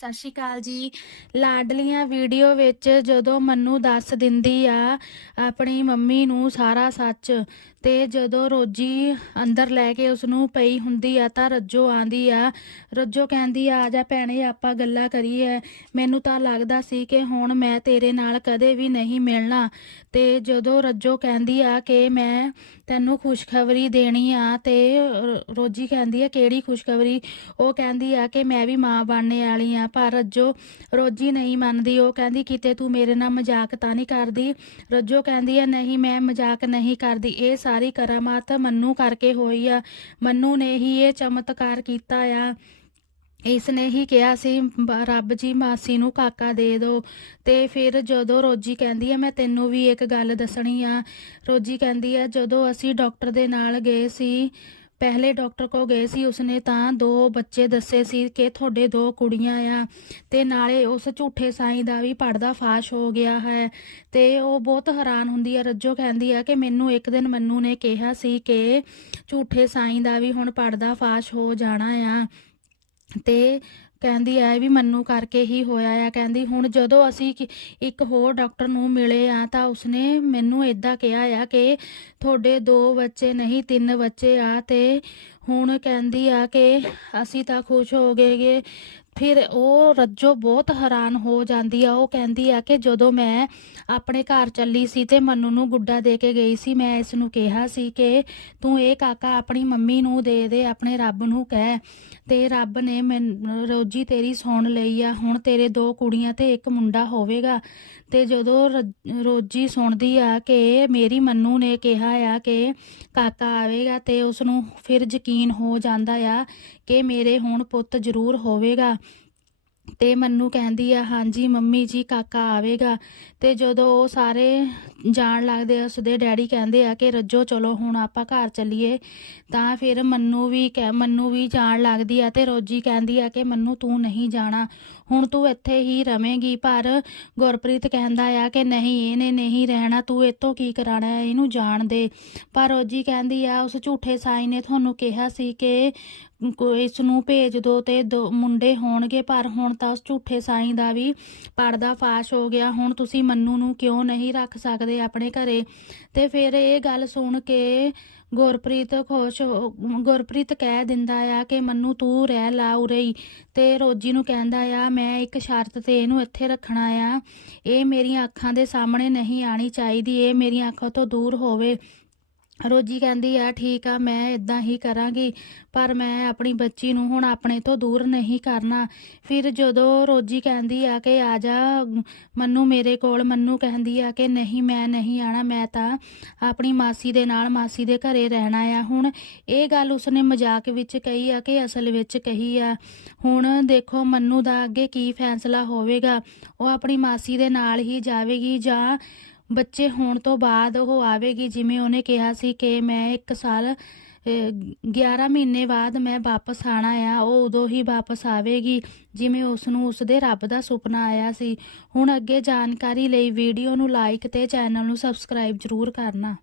ਸਤਿ ਸ਼੍ਰੀ ਅਕਾਲ ਜੀ। ਲਾਡਲੀਆਂ ਵੀਡੀਓ ਵਿੱਚ ਜਦੋਂ ਮੰਨੂ ਦੱਸ ਦਿੰਦੀ ਆ, ਆਪਣੀ ਮੰਮੀ ਨੂੰ ਸਾਰਾ ਸੱਚ ਤੇ ਜਦੋਂ ਰੋਜੀ ਅੰਦਰ ਲੈ ਕੇ ਉਸ ਨੂੰ ਪਈ ਹੁੰਦੀ ਆ ਤਾਂ ਰੱਜੋ ਆਂਦੀ ਆ। ਰੱਜੋ ਕਹਿੰਦੀ, ਆ ਜਾ ਭੈਣੇ, ਆਪਾਂ ਗੱਲਾਂ ਕਰੀਏ। ਮੈਨੂੰ ਤਾਂ ਲੱਗਦਾ ਸੀ ਕਿ ਹੁਣ ਮੈਂ ਤੇਰੇ ਨਾਲ ਕਦੇ ਵੀ ਨਹੀਂ ਮਿਲਣਾ। ਤੇ ਜਦੋਂ ਰੱਜੋ ਕਹਿੰਦੀ ਆ ਕਿ ਮੈਂ ਤੈਨੂੰ ਖੁਸ਼ਖਬਰੀ ਦੇਣੀ ਆ ਤੇ ਰੋਜੀ ਕਹਿੰਦੀ ਆ, ਕਿਹੜੀ ਖੁਸ਼ਖਬਰੀ? ਉਹ ਕਹਿੰਦੀ ਆ ਕਿ ਮੈਂ ਵੀ ਮਾਂ ਬਣਨੇ ਵਾਲੀ ਆ ਪਰ ਰੱਜੋ ਰੋਜੀ ਨਹੀਂ ਮੰਨਦੀ, ਉਹ ਕਹਿੰਦੀ, ਕਿਤੇ ਤੂੰ ਮੇਰੇ ਨਾਲ ਮਜ਼ਾਕ ਤਾਂ ਨਹੀਂ ਕਰਦੀ? ਰੱਜੋ ਕਹਿੰਦੀ ਆ ਨਹੀਂ, ਮੈਂ ਮਜ਼ਾਕ ਨਹੀਂ ਕਰਦੀ। ਇਹ ਸਾਰੀ ਕਰਾਮਾਤ ਮੰਨੂ ਕਰਕੇ ਹੋਈ ਆ। ਮੰਨੂ ਨੇ ਹੀ ਇਹ ਚਮਤਕਾਰ ਕੀਤਾ ਆ। ਇਸ ਨੇ ਹੀ ਕਿਹਾ ਸੀ, ਰੱਬ ਜੀ, ਮਾਸੀ ਨੂੰ ਕਾਕਾ ਦੇ ਦਿਓ। ਤੇ ਫਿਰ ਜਦੋਂ ਰੋਜੀ ਕਹਿੰਦੀ ਹੈ, ਮੈਂ ਤੈਨੂੰ ਵੀ ਇੱਕ ਗੱਲ ਦੱਸਣੀ ਆ। ਰੋਜੀ ਕਹਿੰਦੀ ਹੈ, ਜਦੋਂ ਅਸੀਂ ਡਾਕਟਰ ਦੇ ਨਾਲ ਗਏ ਸੀ ਪਹਿਲੇ ਡਾਕਟਰ ਕੋ ਗਏ ਸੀ, ਉਸਨੇ ਤਾਂ ਦੋ ਬੱਚੇ ਦੱਸੇ ਸੀ ਕਿ ਤੁਹਾਡੇ ਦੋ ਕੁੜੀਆਂ ਆ ਤੇ ਨਾਲੇ ਉਸ ਝੂਠੇ ਸਾਈਂ ਦਾ ਵੀ ਪਰਦਾ ਫਾਸ਼ ਹੋ ਗਿਆ ਹੈ ਤੇ ਉਹ ਬਹੁਤ ਹੈਰਾਨ ਹੁੰਦੀ ਹੈ, ਰੱਜੋ ਕਹਿੰਦੀ ਆ ਕਿ ਮੈਨੂੰ ਇੱਕ ਦਿਨ ਮੰਨੂ ਨੇ ਕਿਹਾ ਸੀ ਕਿ ਝੂਠੇ ਸਾਈਂ ਦਾ ਵੀ ਹੁਣ ਪਰਦਾ ਫਾਸ਼ ਹੋ ਜਾਣਾ ਆ ਤੇ ਕਹਿੰਦੀ ਐ ਵੀ ਮੰਨੂ ਕਰਕੇ ਹੀ ਹੋਇਆ ਆ। ਕਹਿੰਦੀ, ਹੁਣ ਜਦੋਂ ਅਸੀਂ ਇੱਕ ਹੋਰ ਡਾਕਟਰ ਨੂੰ ਮਿਲੇ ਆ, ਤਾਂ ਉਸਨੇ ਮੈਨੂੰ ਇਦਾਂ ਕਿਹਾ ਆ ਕਿ ਤੁਹਾਡੇ ਦੋ ਬੱਚੇ ਨਹੀਂ, ਤਿੰਨ ਬੱਚੇ ਆ ਤੇ ਹੁਣ ਕਹਿੰਦੀ ਆ ਕਿ ਅਸੀਂ ਤਾਂ ਖੁਸ਼ ਹੋ ਗਏ ਗੇ। ਫਿਰ ਉਹ ਰੱਜੋ ਬਹੁਤ ਹੈਰਾਨ ਹੋ ਜਾਂਦੀ ਆ। ਉਹ ਕਹਿੰਦੀ ਆ ਕਿ ਜਦੋਂ ਮੈਂ ਆਪਣੇ ਘਰ ਚੱਲੀ ਸੀ ਤੇ ਮੰਨੂ ਨੂੰ ਗੁੱਡਾ ਦੇ ਕੇ ਗਈ ਸੀ, ਮੈਂ ਇਸ ਨੂੰ ਕਿਹਾ ਸੀ ਕਿ ਤੂੰ ਇਹ ਕਾਕਾ ਆਪਣੀ ਮੰਮੀ ਨੂੰ ਦੇ ਦੇ, ਆਪਣੇ ਰੱਬ ਨੂੰ ਕਹਿ। ਤੇ ਰੱਬ ਨੇ ਮੈਨ- ਰੋਜੀ ਤੇਰੀ ਸੁਣ ਲਈ ਆ। ਹੁਣ ਤੇਰੇ ਦੋ ਕੁੜੀਆਂ ਤੇ ਇੱਕ ਮੁੰਡਾ ਹੋਵੇਗਾ। ਤੇ ਜਦੋਂ ਰੋਜੀ ਸੁਣਦੀ ਆ ਕਿ ਮੇਰੀ ਮੰਨੂ ਨੇ ਕਿਹਾ ਆ ਕਿ ਕਾਕਾ ਆਵੇਗਾ ਤੇ ਉਸ ਨੂੰ ਫਿਰ ਯਕੀਨ ਹੋ ਜਾਂਦਾ ਆ ਕਿ ਮੇਰੇ ਹੁਣ ਪੁੱਤ ਜ਼ਰੂਰ ਹੋਵੇਗਾ। ਤੇ ਮੰਨੂ ਕਹਿੰਦੀ ਆ, ਹਾਂਜੀ, ਮੰਮੀ ਜੀ, ਕਾਕਾ ਆਵੇਗਾ। ਤੇ ਜਦੋਂ ਉਹ ਸਾਰੇ ਜਾਣ ਲੱਗਦੇ ਆ, ਉਸਦੇ ਡੈਡੀ ਕਹਿੰਦੇ ਆ ਕਿ, ਰੱਜੋ, ਚਲੋ, ਹੁਣ ਆਪਾਂ ਘਰ ਚੱਲੀਏ। ਤਾਂ ਫਿਰ ਮੰਨੂ ਵੀ ਕਹਿ, ਮੰਨੂ ਵੀ ਜਾਣ ਲੱਗਦੀ ਆ ਤੇ ਰੋਜੀ ਕਹਿੰਦੀ ਆ ਕਿ, ਮੰਨੂ, ਤੂੰ ਨਹੀਂ ਜਾਣਾ। ਹੁਣ ਤੂੰ ਇੱਥੇ ਹੀ ਰਵੇਂਗੀ। ਪਰ ਗੁਰਪ੍ਰੀਤ ਕਹਿੰਦਾ ਆ ਕਿ, ਨਹੀਂ, ਇਹਨੇ ਨਹੀਂ ਰਹਿਣਾ। ਤੂੰ ਇੱਥੋਂ ਕੀ ਕਰਾਣਾ? ਹੈ ਇਹਨੂੰ ਜਾਣ ਦੇ। ਪਰ ਰੋਜੀ ਕਹਿੰਦੀ ਆ, ਉਸ ਝੂਠੇ ਸਾਈ ਨੇ ਤੁਹਾਨੂੰ ਕਿਹਾ ਸੀ ਕਿ, ਕੋਈ ਇਸ ਨੂੰ ਭੇਜ ਦੋ ਤੇ ਦੋ ਮੁੰਡੇ ਹੋਣਗੇ, ਪਰ ਹੁਣ ਤਾਂ ਉਸ ਝੂਠੇ ਸਾਈਂ ਦਾ ਵੀ ਪਰਦਾ ਫਾਸ਼ ਹੋ ਗਿਆ। ਹੁਣ ਤੁਸੀਂ ਮੰਨੂ ਨੂੰ ਕਿਉਂ ਨਹੀਂ ਰੱਖ ਸਕਦੇ ਆਪਣੇ ਘਰੇ? ਤੇ ਫਿਰ ਇਹ ਗੱਲ ਸੁਣ ਕੇ ਗੁਰਪ੍ਰੀਤ ਖੁਸ਼ ਹੋ- ਗੁਰਪ੍ਰੀਤ ਕਹਿ ਦਿੰਦਾ ਆ ਕਿ ਮੰਨੂ ਤੂੰ ਰਹਿ ਲਾ ਉਰੇ ਤੇ ਰੋਜੀ ਨੂੰ ਕਹਿੰਦਾ ਆ, ਮੈਂ ਇੱਕ ਸ਼ਰਤ ਤੇ ਇਹਨੂੰ ਇੱਥੇ ਰੱਖਣਾ ਆ। ਇਹ ਮੇਰੀਆਂ ਅੱਖਾਂ ਦੇ ਸਾਹਮਣੇ ਨਹੀਂ ਆਣੀ ਚਾਹੀਦੀ। ਇਹ ਮੇਰੀਆਂ ਅੱਖਾਂ ਤੋਂ ਦੂਰ ਹੋਵੇ। ਰੋਜੀ ਕਹਿੰਦੀ ਆ, ਠੀਕ ਆ, ਮੈਂ ਇਦਾਂ ਹੀ ਕਰਾਂਗੀ, ਪਰ ਮੈਂ ਆਪਣੀ ਬੱਚੀ ਨੂੰ ਹੁਣ ਆਪਣੇ ਤੋਂ ਦੂਰ ਨਹੀਂ ਕਰਨਾ। ਫਿਰ ਜਦੋਂ ਰੋਜੀ ਕਹਿੰਦੀ ਆ ਕਿ, ਆ ਜਾ, ਮੰਨੂ ਮੇਰੇ ਕੋਲ। ਮੰਨੂ ਕਹਿੰਦੀ ਆ ਕਿ, ਨਹੀਂ, ਮੈਂ ਨਹੀਂ ਆਣਾ, ਮੈਂ ਤਾਂ ਆਪਣੀ ਮਾਸੀ ਦੇ ਨਾਲ, ਮਾਸੀ ਦੇ ਘਰੇ ਰਹਿਣਾ ਆ। ਹੁਣ ਇਹ ਗੱਲ ਉਸਨੇ ਮਜ਼ਾਕ ਵਿੱਚ ਕਹੀ ਆ ਕਿ ਅਸਲ ਵਿੱਚ ਕਹੀ ਆ, ਹੁਣ ਦੇਖੋ ਮੰਨੂ ਦਾ ਅੱਗੇ ਕੀ ਫੈਸਲਾ ਹੋਵੇਗਾ? ਉਹ ਆਪਣੀ ਮਾਸੀ ਦੇ ਨਾਲ ਹੀ ਜਾਵੇਗੀ ਜਾਂ ਬੱਚੇ ਹੋਣ ਤੋਂ ਬਾਅਦ ਉਹ ਆਵੇਗੀ ਜਿਵੇਂ ਉਹਨੇ ਕਿਹਾ ਸੀ ਕਿ ਮੈਂ ਇੱਕ ਸਾਲ ਅਹ, 11 ਮਹੀਨੇ ਬਾਅਦ ਮੈਂ ਵਾਪਸ ਆਣਾ ਆ ਉਹ ਉਦੋਂ ਹੀ ਵਾਪਸ ਆਵੇਗੀ ਜਿਵੇਂ ਉਸ ਨੂੰ ਉਸਦੇ ਰੱਬ ਦਾ ਸੁਪਨਾ ਆਇਆ ਸੀ। ਹੁਣ ਅੱਗੇ ਜਾਣਕਾਰੀ ਲਈ ਵੀਡੀਓ ਨੂੰ ਲਾਈਕ ਤੇ ਚੈਨਲ ਨੂੰ ਸਬਸਕ੍ਰਾਈਬ ਜ਼ਰੂਰ ਕਰਨਾ।